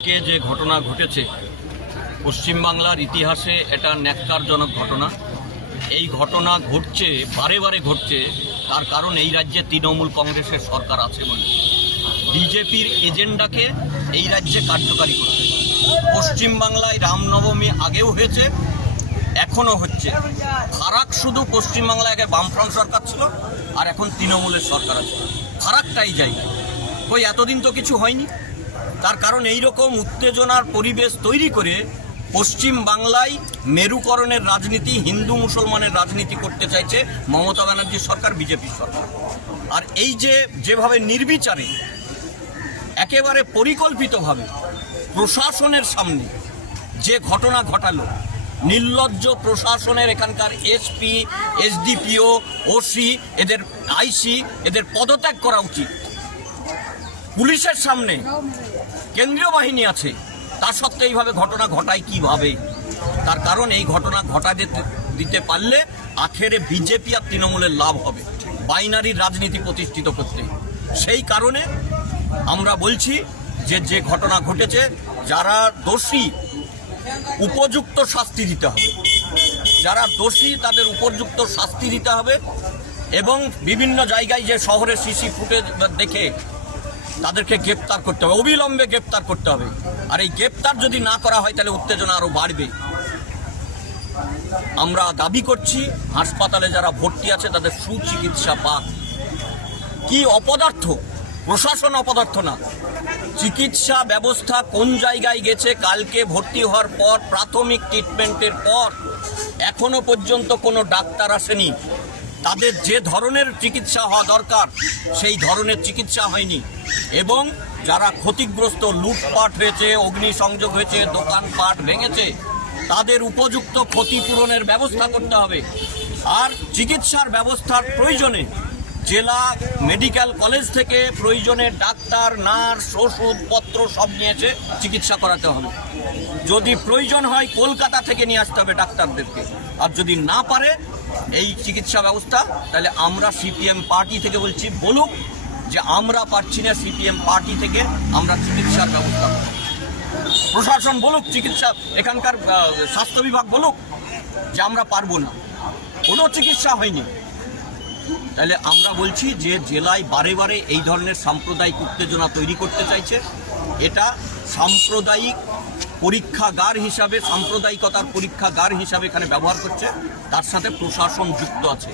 যে ঘটনা ঘটেছে পশ্চিমবাংলার ইতিহাসে এটা ন্যক্কারজনক ঘটনা। এই ঘটনা ঘটছে, বারে বারে ঘটছে, তার কারণ এই রাজ্যে তৃণমূল কংগ্রেসের সরকার আছে বলে বিজেপির এজেন্ডাকে এই রাজ্যে কার্যকারী করছে। পশ্চিমবাংলায় রামনবমী আগেও হয়েছে, এখনও হচ্ছে। ফারাক শুধু পশ্চিমবাংলায় আগে বামফ্রন্ট সরকার ছিল আর এখন তৃণমূলের সরকার আছে, ফারাকটা এই জায়গায়। ওই এতদিন তো কিছু হয়নি। তার কারণ এই রকম উত্তেজনার পরিবেশ তৈরি করে পশ্চিম বাংলায় মেরুকরণের রাজনীতি, হিন্দু মুসলমানের রাজনীতি করতে চাইছে মমতা ব্যানার্জির সরকার, বিজেপির সরকার। আর এই যেভাবে নির্বিচারে একেবারে পরিকল্পিতভাবে প্রশাসনের সামনে যে ঘটনা ঘটালো, নির্লজ্জ প্রশাসনের এখানকার এসপি, এসডিপিও, ওসি, এদের আইসি, এদের পদত্যাগ করা উচিত। পুলিশের সামনে কেন্দ্রীয় বাহিনী আছে, তা সত্ত্বেও এইভাবে ঘটনা ঘটায় কিভাবে? তার কারণ এই ঘটনা ঘটা দিতে পারলে আখেরে বিজেপি আর তৃণমূলের লাভ হবে, বাইনারির রাজনীতি প্রতিষ্ঠিত করতে। সেই কারণে আমরা বলছি যে ঘটনা ঘটেছে, যারা দোষী উপযুক্ত শাস্তি দিতে হবে, যারা দোষী তাদের উপযুক্ত শাস্তি দিতে হবে। এবং বিভিন্ন জায়গায় যে শহরে সিসি ফুটেজ দেখে তাদেরকে গ্রেপ্তার করতে হবে, অবিলম্বে গ্রেপ্তার করতে হবে। আর এই গ্রেপ্তার যদি না করা হয় তাহলে উত্তেজনা আরও বাড়বে। আমরা দাবি করছি হাসপাতালে যারা ভর্তি আছে তাদের সুচিকিৎসা পাক। কি অপদার্থ প্রশাসন, অপদার্থ না। চিকিৎসা ব্যবস্থা কোন জায়গায় গেছে? কালকে ভর্তি হওয়ার পর প্রাথমিক ট্রিটমেন্টের পর এখনো পর্যন্ত কোনো ডাক্তার আসেনি। তাদের যে ধরনের চিকিৎসা হওয়া দরকার সেই ধরনের চিকিৎসা হয়নি। এবং যারা ক্ষতিগ্রস্ত, লুটপাট হয়েছে, অগ্নিসংযোগ হয়েছে, দোকানপাট ভেঙেছে, তাদের উপযুক্ত ক্ষতিপূরণের ব্যবস্থা করতে হবে। আর চিকিৎসার ব্যবস্থার প্রয়োজনে জেলা মেডিকেল কলেজ থেকে প্রয়োজনে ডাক্তার, নার্স, ওষুধপত্র সব নিয়েছে চিকিৎসা করাতে হবে। যদি প্রয়োজন হয় কলকাতা থেকে নিয়ে আসতে হবে ডাক্তারদেরকে। আর যদি না পারে এই চিকিৎসা ব্যবস্থা, তাহলে আমরা সিপিএম পার্টি থেকে বলছি, বলুক যে আমরা পারছি না, সিপিএম পার্টি থেকে আমরা চিকিৎসার ব্যবস্থা করব। প্রশাসন বলুক, চিকিৎসা এখানকার স্বাস্থ্য বিভাগ বলুক যে আমরা পারবো না, কোনো চিকিৎসা হয়নি। তাহলে আমরা বলছি যে জেলায় বারে বারে এই ধরনের সাম্প্রদায়িক উত্তেজনা তৈরি করতে চাইছে। এটা সাম্প্রদায়িক পরীক্ষাগার হিসাবে, সাম্প্রদায়িকতার পরীক্ষাগার হিসাবে এখানে ব্যবহার করছে। তার সাথে প্রশাসন যুক্ত আছে।